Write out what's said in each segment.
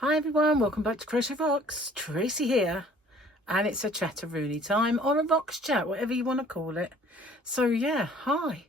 Hi everyone, welcome back to Crochet Vox. Tracy here, and it's a chatteroony time, or a Vox chat, whatever you want to call it. So yeah, hi.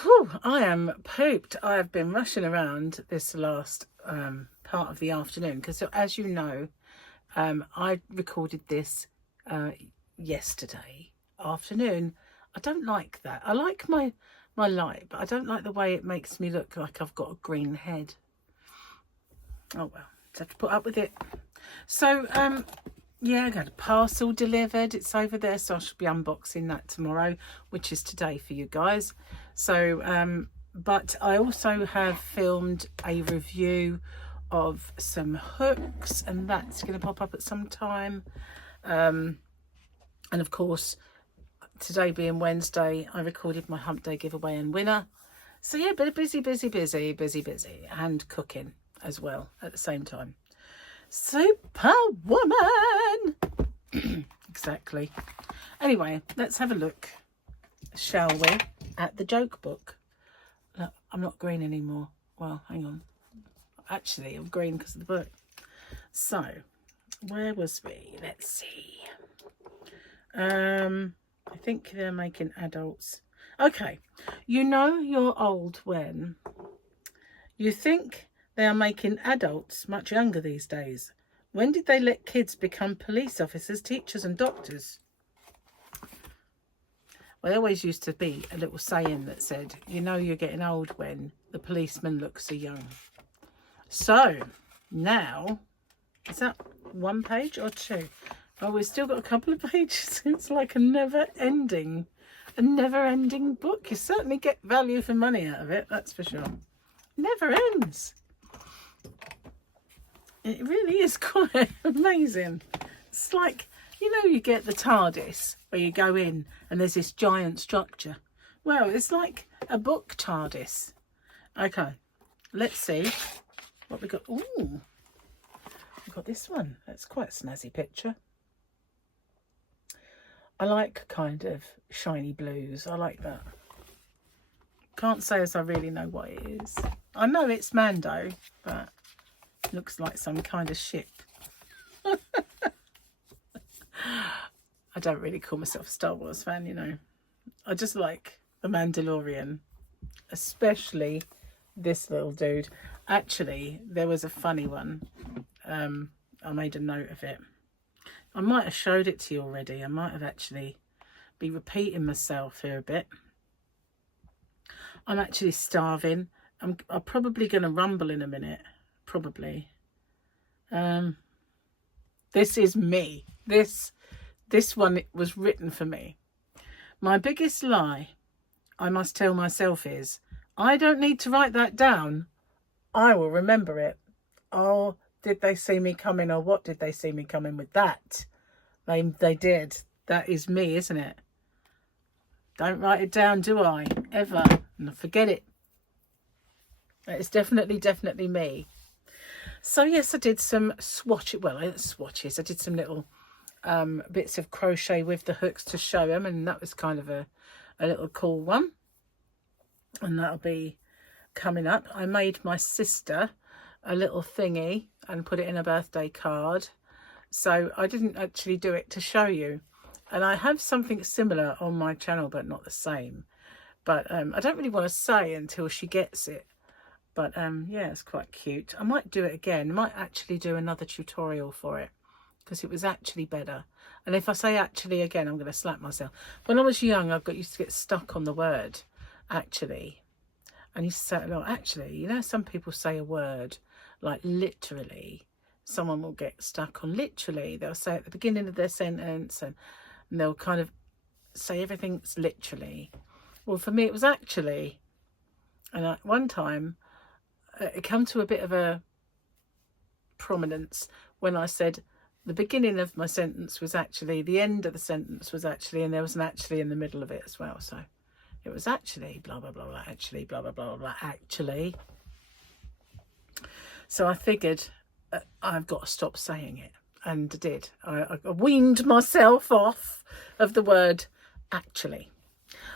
Whew, I am pooped. I have been rushing around this last part of the afternoon because, as you know, I recorded this yesterday afternoon. I don't like that. I like my light, but I don't like the way it makes me look like I've got a green head. Oh well. Just have to put up with it. So yeah, I got a parcel delivered. It's over there, so I should be unboxing that tomorrow, which is today for you guys. So but I also have filmed a review of some hooks, and that's going to pop up at some time. And of course, today being Wednesday, I recorded my Hump Day giveaway and winner. So yeah, but busy, and cooking as well at the same time. Superwoman. Exactly. Anyway, let's have a look, shall we, at the joke book. Look, I'm not green anymore. Well, hang on. Actually, I'm green because of the book. So, where was we? Let's see. I think they're making adults. Okay. You know you're old when you think they are making adults much younger these days. When did they let kids become police officers, teachers and doctors? Well, there always used to be a little saying that said, you know you're getting old when the policeman looks so young. So, now, is that one page or two? Oh, we've still got a couple of pages. It's like a never-ending book. You certainly get value for money out of it, that's for sure. Never ends. It really is quite amazing. It's like, you know, you get the TARDIS where you go in and there's this giant structure. Well, it's like a book TARDIS. Okay, let's see what we got. Ooh, we've got this one. That's quite a snazzy picture. I like kind of shiny blues. I like that. Can't say as I really know what it is. I know it's Mando, but it looks like some kind of ship. I don't really call myself a Star Wars fan, you know. I just like The Mandalorian, especially this little dude. Actually, there was a funny one. I made a note of it. I might have showed it to you already. I might have actually be repeating myself here a bit. I'm actually starving. I'm probably going to rumble in a minute. Probably. This is me. This one was written for me. My biggest lie I must tell myself is, I don't need to write that down. I will remember it. Oh, did they see me coming, or what did they see me coming with that? They did. That is me, isn't it? Don't write it down, do I? Ever. And forget it. It's definitely me. So yes, I did some swatches. Well, swatches. I did some little bits of crochet with the hooks to show them, and that was kind of a little cool one. And that'll be coming up. I made my sister a little thingy and put it in a birthday card. So I didn't actually do it to show you. And I have something similar on my channel, but not the same. But I don't really want to say until she gets it. But yeah, it's quite cute. I might do it again. I might actually do another tutorial for it, because it was actually better. And if I say actually again, I'm going to slap myself. When I was young, I used to get stuck on the word actually. And you say, well, actually, you know, some people say a word like literally. Someone will get stuck on literally. They'll say at the beginning of their sentence, and they'll kind of say everything's literally. Well, for me, it was actually. And one time, it came to a bit of a prominence when I said the beginning of my sentence was actually, the end of the sentence was actually, and there was an actually in the middle of it as well. So it was actually blah, blah, blah, blah, actually, blah, blah, blah, blah, actually. So I figured I've got to stop saying it. And I did. I weaned myself off of the word actually.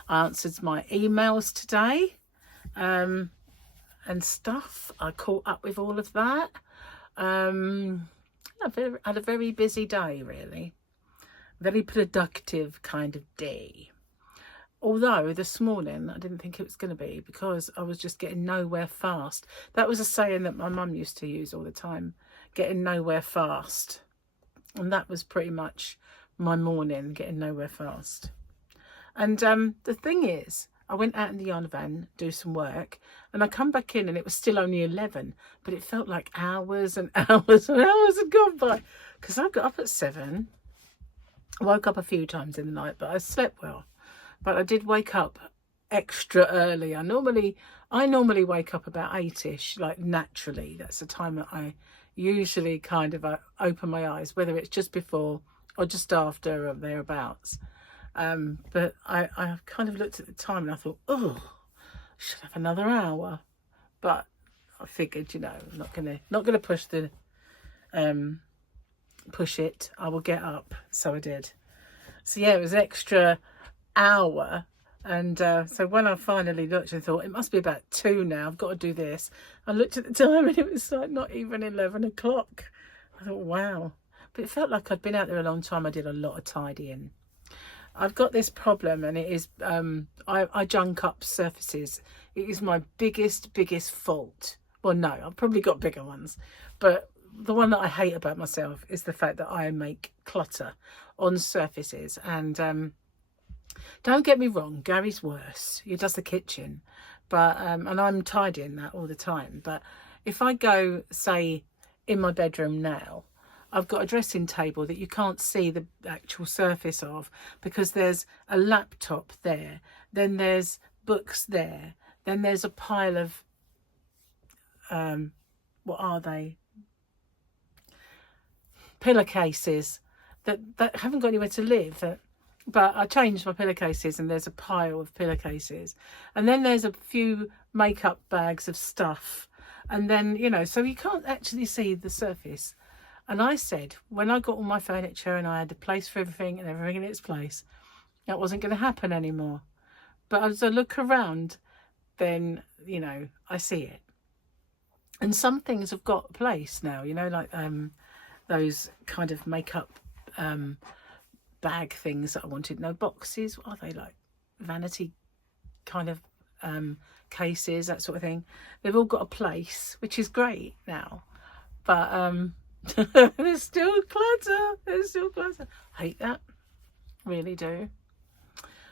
I answered my emails today and stuff. I caught up with all of that. Had a very busy day, really. Very productive kind of day. Although this morning I didn't think it was going to be, because I was just getting nowhere fast. That was a saying that my mum used to use all the time, getting nowhere fast. And that was pretty much my morning, getting nowhere fast. And the thing is, I went out in the yarn van, do some work, and I come back in and it was still only 11, but it felt like hours and hours and hours had gone by, because I got up at 7. I woke up a few times in the night, but I slept well. But I did wake up extra early. I normally wake up about 8ish, like naturally. That's the time that I usually kind of open my eyes, whether it's just before or just after or thereabouts. But I kind of looked at the time and I thought, oh, I should have another hour. But I figured, you know, I'm not gonna push it. I will get up. So I did. So yeah, it was an extra hour. And so when I finally looked and thought, it must be about 2 now, I've got to do this, I looked at the time and it was like not even 11 o'clock. I thought, wow. But it felt like I'd been out there a long time. I did a lot of tidying. I've got this problem, and it is I junk up surfaces. It is my biggest fault. Well, no, I've probably got bigger ones, but the one that I hate about myself is the fact that I make clutter on surfaces. And don't get me wrong, Gary's worse. He does the kitchen, but and I'm tidying that all the time. But if I go, say, in my bedroom now, I've got a dressing table that you can't see the actual surface of, because there's a laptop there, then there's books there, then there's a pile of what are they? Pillowcases that haven't got anywhere to live. But I changed my pillowcases and there's a pile of pillowcases. And then there's a few makeup bags of stuff. And then, you know, so you can't actually see the surface. And I said, when I got all my furniture and I had a place for everything and everything in its place, that wasn't going to happen anymore. But as I look around, then, you know, I see it. And some things have got a place now, you know, like those kind of makeup bag things that I wanted. No, boxes. What are they, like vanity kind of cases, that sort of thing. They've all got a place, which is great now. But there's still clutter. I hate that. Really do.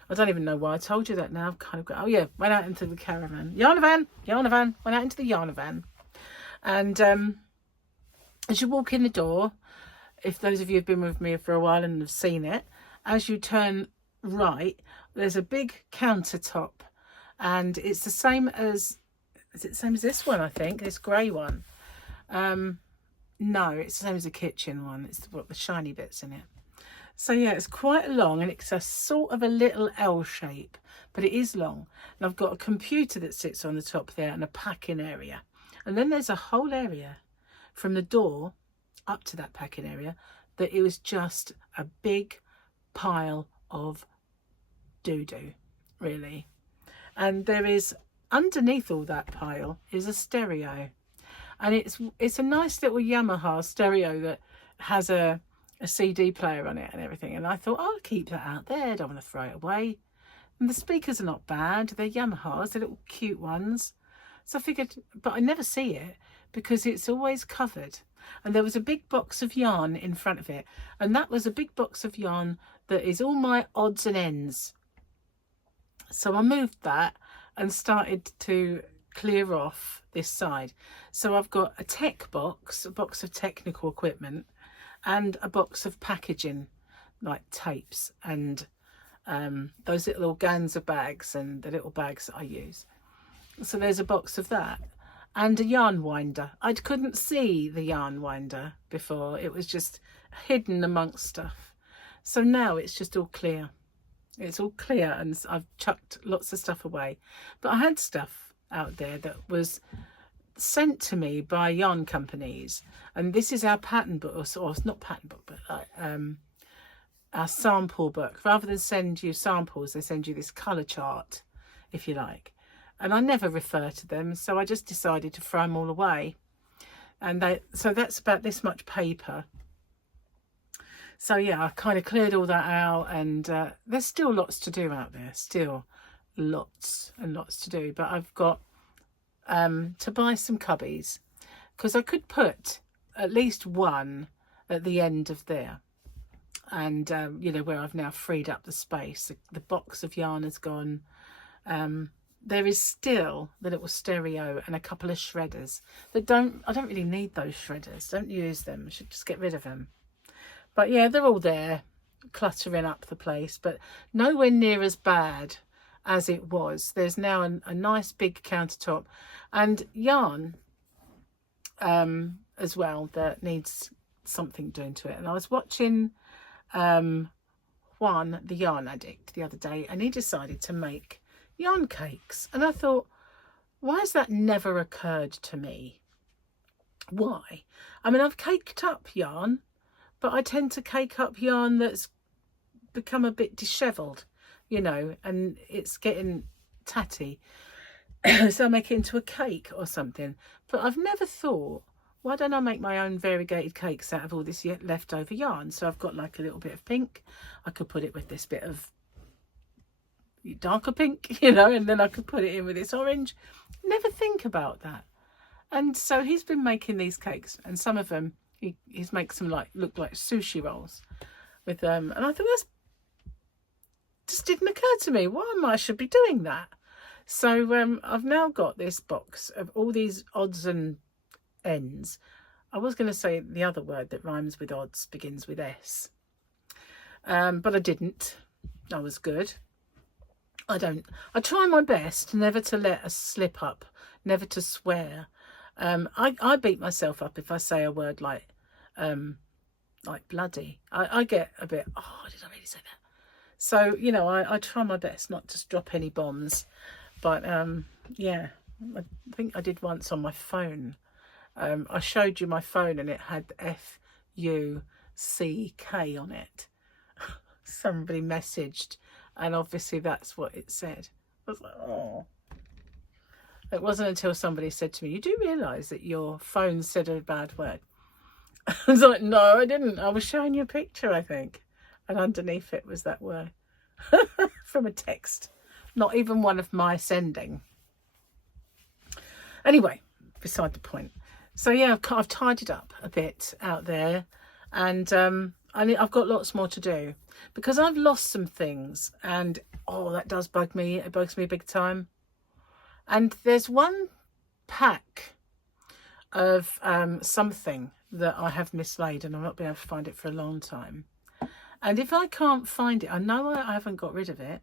I don't even know why I told you that now. I've kind of got, oh yeah, went out into the caravan. Yarn van. Went out into the yarn van. And as you walk in the door, if those of you have been with me for a while and have seen it, as you turn right, there's a big countertop. And it's the same as, is it the same as this one, I think? This grey one. No, it's the same as the kitchen one. It's got the shiny bits in it. So yeah, it's quite long, and it's a sort of a little L shape, but it is long. And I've got a computer that sits on the top there and a packing area. And then there's a whole area from the door up to that packing area that it was just a big pile of doo-doo, really. And there is, underneath all that pile is a stereo. And it's a nice little Yamaha stereo that has a CD player on it and everything. And I thought, I'll keep that out there. I don't want to throw it away. And the speakers are not bad. They're Yamahas. They're little cute ones. So I figured, but I never see it because it's always covered. And there was a big box of yarn in front of it. And that was a big box of yarn that is all my odds and ends. So I moved that and started to clear off this side. So I've got a tech box, a box of technical equipment, and a box of packaging, like tapes and those little organza bags and the little bags that I use. So there's a box of that and a yarn winder. I couldn't see the yarn winder before. It was just hidden amongst stuff. So now it's just all clear. It's all clear, and I've chucked lots of stuff away. But I had stuff out there that was sent to me by yarn companies, and this is our pattern book, or it's not pattern book, but like our sample book. Rather than send you samples, they send you this colour chart, if you like. And I never refer to them, so I just decided to throw them all away. And so that's about this much paper. So yeah, I kind of cleared all that out, and there's still lots to do out there, still lots and lots to do. But I've got to buy some cubbies, because I could put at least one at the end of there. And, you know, where I've now freed up the space. The box of yarn has gone. There is still the little stereo and a couple of shredders that I don't really need those shredders. Don't use them. I should just get rid of them. But yeah, they're all there, cluttering up the place, but nowhere near as bad as it was. There's now a nice big countertop and yarn as well that needs something doing to it. And I was watching Juan, the yarn addict, the other day, and he decided to make yarn cakes. And I thought, why has that never occurred to me? Why? I mean, I've caked up yarn, but I tend to cake up yarn that's become a bit dishevelled, you know, and it's getting tatty. So I make it into a cake or something. But I've never thought, why don't I make my own variegated cakes out of all this leftover yarn? So I've got like a little bit of pink. I could put it with this bit of darker pink, you know, and then I could put it in with this orange. Never think about that. And so he's been making these cakes, and some of them, he's makes them look like sushi rolls with them. And I thought, that's just didn't occur to me. Why I should be doing that? So I've now got this box of all these odds and ends. I was going to say the other word that rhymes with odds begins with S, but I didn't. I was good. I try my best never to let a slip up, never to swear. I beat myself up if I say a word like bloody. I get a bit, oh, did I really say that? So, you know, I try my best not to drop any bombs. But yeah, I think I did once on my phone. I showed you my phone and it had FUCK on it. Somebody messaged, and obviously that's what it said. I was like, oh. It wasn't until somebody said to me, you do realise that your phone said a bad word? I was like, no, I didn't. I was showing you a picture, I think. And underneath it was that word from a text. Not even one of my sending. Anyway, beside the point. So yeah, I've tidied up a bit out there, and I've got lots more to do because I've lost some things, and oh, that does bug me. It bugs me big time. And there's one pack of something that I have mislaid, and I've not been able to find it for a long time. And if I can't find it, I know I haven't got rid of it.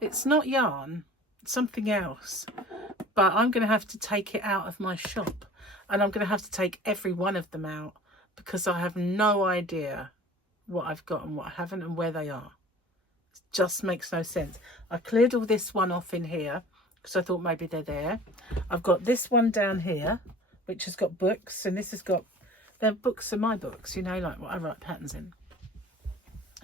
It's not yarn, it's something else. But I'm going to have to take it out of my shop, and I'm going to have to take every one of them out because I have no idea what I've got and what I haven't and where they are. It just makes no sense. I cleared all this one off in here because I thought maybe they're there. I've got this one down here, which has got books, and this has got, they're books of my books, you know, like what I write patterns in.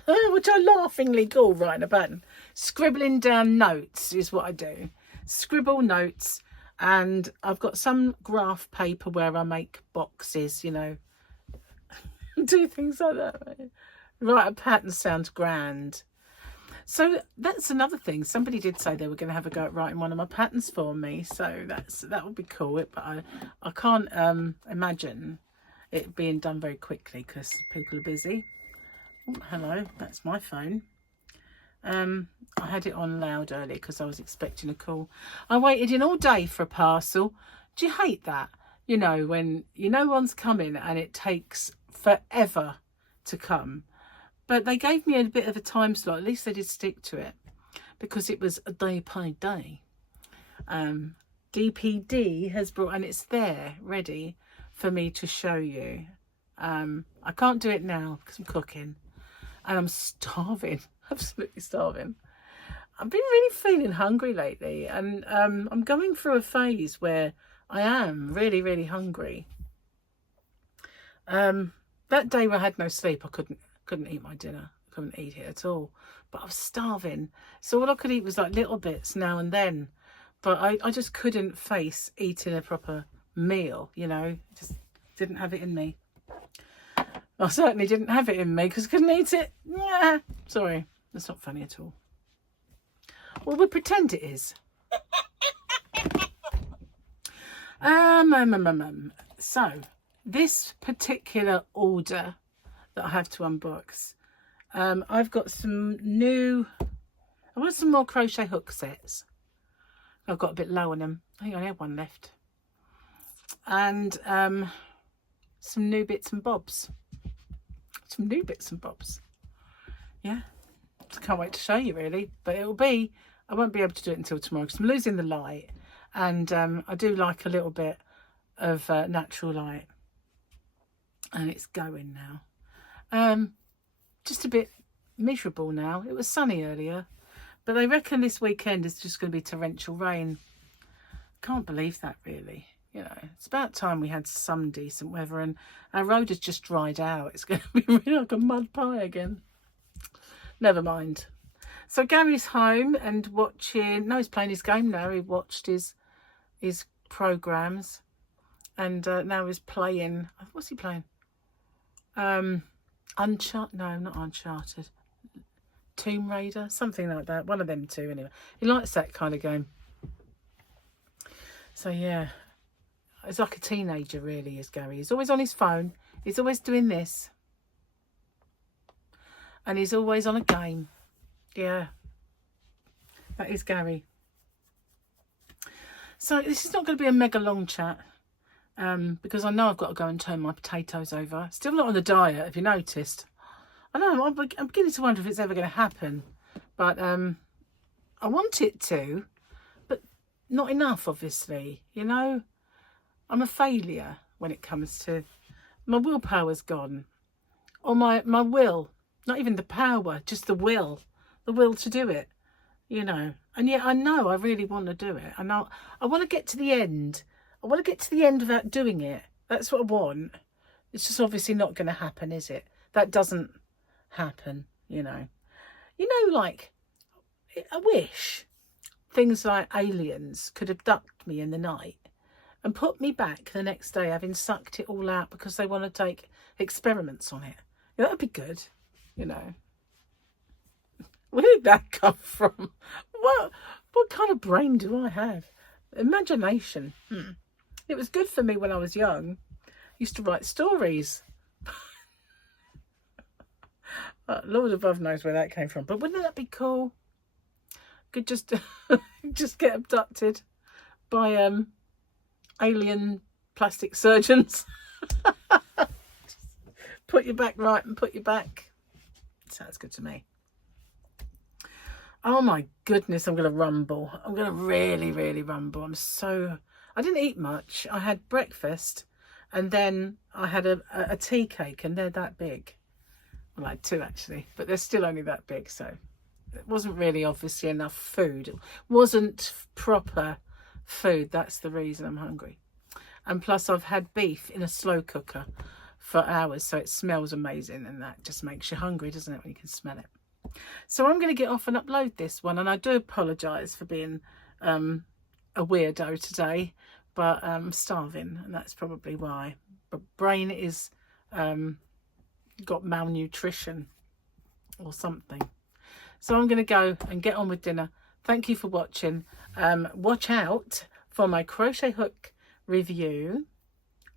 Which I laughingly call writing a pattern. Scribbling down notes is what I do. Scribble notes, and I've got some graph paper where I make boxes, you know. Do things like that. Write a pattern sounds grand. So that's another thing. Somebody did say they were going to have a go at writing one of my patterns for me. So that would be cool. But I can't imagine it being done very quickly because people are busy. Oh, hello, that's my phone. I had it on loud earlier because I was expecting a call. I waited in all day for a parcel. Do you hate that? You know, when you know one's coming and it takes forever to come. But they gave me a bit of a time slot. At least they did stick to it because it was a day by day. DPD has brought, and it's there ready for me to show you. I can't do it now because I'm cooking. And I'm starving, absolutely starving. I've been really feeling hungry lately, and I'm going through a phase where I am really, really hungry. That day where I had no sleep, I couldn't eat my dinner. I couldn't eat it at all. But I was starving. So all I could eat was like little bits now and then. But I just couldn't face eating a proper meal, you know. Just Didn't have it in me. I certainly didn't have it in me because I couldn't eat it. Nah. Sorry, that's not funny at all. Well, we'll pretend it is. So, this particular order that I have to unbox, I've got some new, I want some more crochet hook sets. I've got a bit low on them. I think I only have one left. And some new bits and bobs. Some new bits and bobs. Yeah. I can't wait to show you really. But it'll be, I won't be able to do it until tomorrow because I'm losing the light. And I do like a little bit of natural light. And it's going now. Just a bit miserable now. It was sunny earlier. But they reckon this weekend is just going to be torrential rain. Can't believe that really. You know, it's about time we had some decent weather and our road has just dried out. It's going to be really like a mud pie again. Never mind. So Gary's home and watching, no, he's playing his game now. He watched his programmes and now he's playing, what's he playing? Uncharted, no, not Uncharted. Tomb Raider, something like that. One of them two anyway. He likes that kind of game. So yeah, it's like a teenager really is Gary. He's always on his phone. He's always doing this. And he's always on a game. Yeah. That is Gary. So this is not going to be a mega long chat. Because I know I've got to go and turn my potatoes over. Still not on the diet, have you noticed? I know, I'm beginning to wonder if it's ever going to happen. But I want it to, but not enough, obviously. You know, I'm a failure when it comes to... My willpower's gone. Or my will. Not even the power, just the will. The will to do it, you know. And yet I know I really want to do it. I know I want to get to the end. I want to get to the end without doing it. That's what I want. It's just obviously not going to happen, is it? That doesn't happen, you know. You know, like, I wish things like aliens could abduct me in the night and put me back the next day having sucked it all out because they want to take experiments on it. Yeah, that'd be good, you know. Where did that come from? What kind of brain do I have? Imagination. It was good for me when I was young. I used to write stories. Lord above knows where that came from. But wouldn't that be cool? Could just get abducted by alien plastic surgeons. Put your back right and put your back. Sounds good to me. Oh my goodness, I'm going to rumble. I'm going to really, really rumble. I didn't eat much. I had breakfast and then I had a tea cake and they're that big. Well, I had two actually, but they're still only that big. So it wasn't really obviously enough food. It wasn't proper food. That's the reason I'm hungry. And plus I've had beef in a slow cooker for hours. So it smells amazing and that just makes you hungry, doesn't it, when you can smell it. So I'm going to get off and upload this one. And I do apologise for being a weirdo today, but I'm starving and that's probably why. But brain is got malnutrition or something. So I'm going to go and get on with dinner. Thank you for watching. Watch out for my crochet hook review,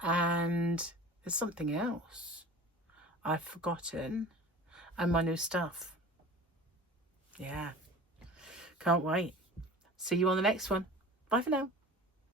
and there's something else I've forgotten, and my new stuff. Yeah, can't wait. See you on the next one. Bye for now.